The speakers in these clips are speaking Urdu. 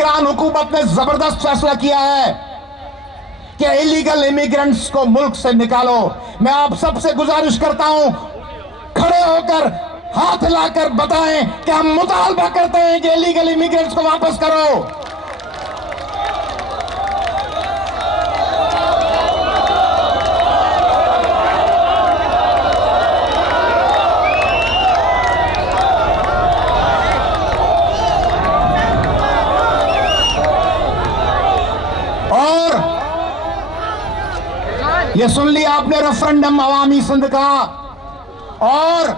ایران حکومت نے زبردست فیصلہ کیا ہے کہ ایلیگل امیگرنٹس کو ملک سے نکالو۔ میں آپ سب سے گزارش کرتا ہوں، کھڑے ہو کر ہاتھ لا کر بتائیں کہ ہم مطالبہ کرتے ہیں کہ ایلیگل امیگرنٹس کو واپس کرو۔ اور یہ سن لیا آپ نے ریفرنڈم عوامی سندھ کا، اور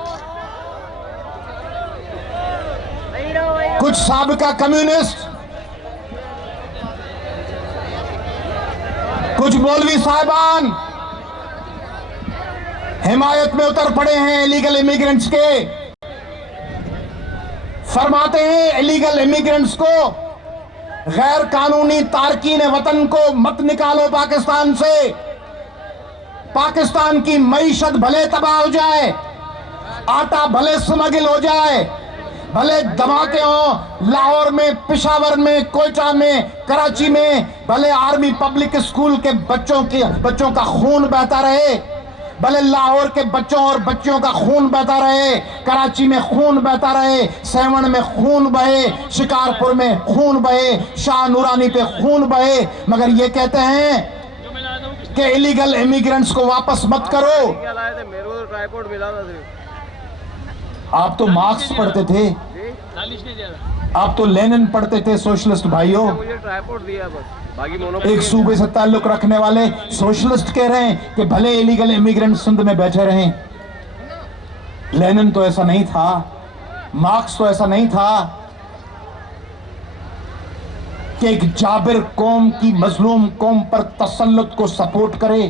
کچھ سابقہ کمیونسٹ، کچھ مولوی صاحبان حمایت میں اتر پڑے ہیں ایلیگل امیگرنٹس کے، فرماتے ہیں ایلیگل امیگرنٹس کو، غیر قانونی تارکین وطن کو مت نکالو پاکستان سے۔ پاکستان کی معیشت بھلے تباہ ہو جائے، آٹا بھلے سمگل ہو جائے، بھلے دھماکے ہوں لاہور میں، پشاور میں، کوئٹہ میں، کراچی میں، بھلے آرمی پبلک اسکول کے بچوں کا خون بہتا رہے، بھلے لاہور کے بچوں اور بچیوں کا خون بہتا رہے، کراچی میں خون بہتا رہے، سیون میں خون بہے، شکارپور میں خون بہے، شاہ نورانی پہ خون بہے، مگر یہ کہتے ہیں کہ ایلیگل امیگرنٹس کو واپس مت کرو۔ آپ تو مارکس پڑھتے تھے، آپ تو لینن پڑھتے تھے، سوشلسٹ بھائیوں۔ ایک صوبے سے تعلق رکھنے والے سوشلسٹ کہہ رہے ہیں کہ بھلے ایلیگل امیگرنٹ سندھ میں بیٹھے رہیں۔ لینن تو ایسا نہیں تھا، مارکس تو ایسا نہیں تھا کہ ایک جابر قوم کی مظلوم قوم پر تسلط کو سپورٹ کرے۔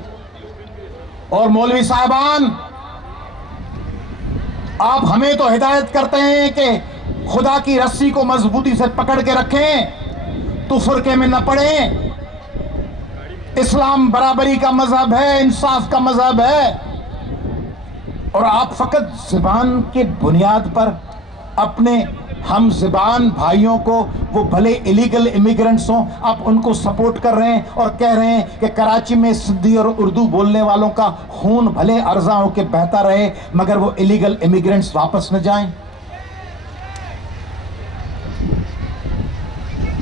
اور مولوی صاحبان، آپ ہمیں تو ہدایت کرتے ہیں کہ خدا کی رسی کو مضبوطی سے پکڑ کے رکھیں، تو فرقے میں نہ پڑیں۔ اسلام برابری کا مذہب ہے، انصاف کا مذہب ہے، اور آپ فقط زبان کے بنیاد پر اپنے ہم زبان بھائیوں کو، وہ بھلے ایلیگل امیگرنٹس ہوں، آپ ان کو سپورٹ کر رہے ہیں اور کہہ رہے ہیں کہ کراچی میں سندھی اور اردو بولنے والوں کا خون بھلے ارزاں ہو کے بہتا رہے، مگر وہ ایلیگل امیگرنٹس واپس نہ جائیں۔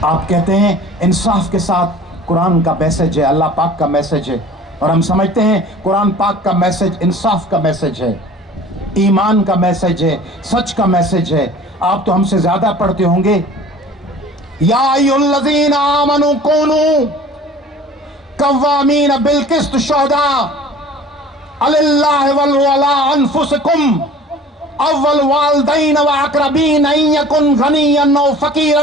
آپ کہتے ہیں انصاف کے ساتھ قرآن کا میسج ہے، اللہ پاک کا میسج ہے، اور ہم سمجھتے ہیں قرآن پاک کا میسج انصاف کا میسج ہے، ایمان کا میسج ہے، سچ کا میسج ہے۔ آپ تو ہم سے زیادہ پڑھتے ہوں گے، یا ایھا الذین آمنوا کونوا قوامین بالقسط شہداء للہ وعلی انفسکم اول والدین واقربین ان یکن غنیا او فقیرا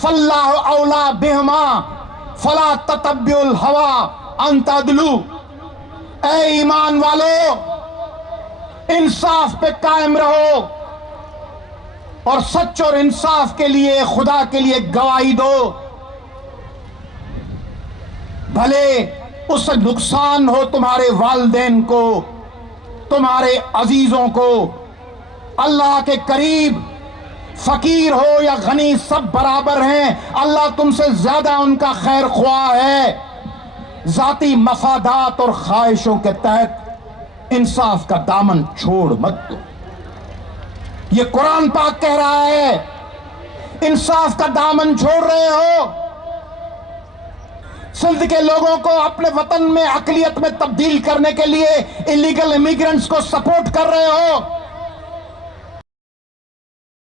فاللہ اولی بہما فلا تتبعوا الہوی ان تعدلوا۔ اے ایمان والو، انصاف پہ قائم رہو اور سچ اور انصاف کے لیے خدا کے لیے گواہی دو، بھلے اس سے نقصان ہو تمہارے والدین کو، تمہارے عزیزوں کو۔ اللہ کے قریب فقیر ہو یا غنی سب برابر ہیں، اللہ تم سے زیادہ ان کا خیر خواہ ہے۔ ذاتی مفادات اور خواہشوں کے تحت انصاف کا دامن چھوڑ مت دو، یہ قرآن پاک کہہ رہا ہے۔ انصاف کا دامن چھوڑ رہے ہو، سندھ کے لوگوں کو اپنے وطن میں اقلیت میں تبدیل کرنے کے لیے ایلیگل امیگرنٹس کو سپورٹ کر رہے ہو۔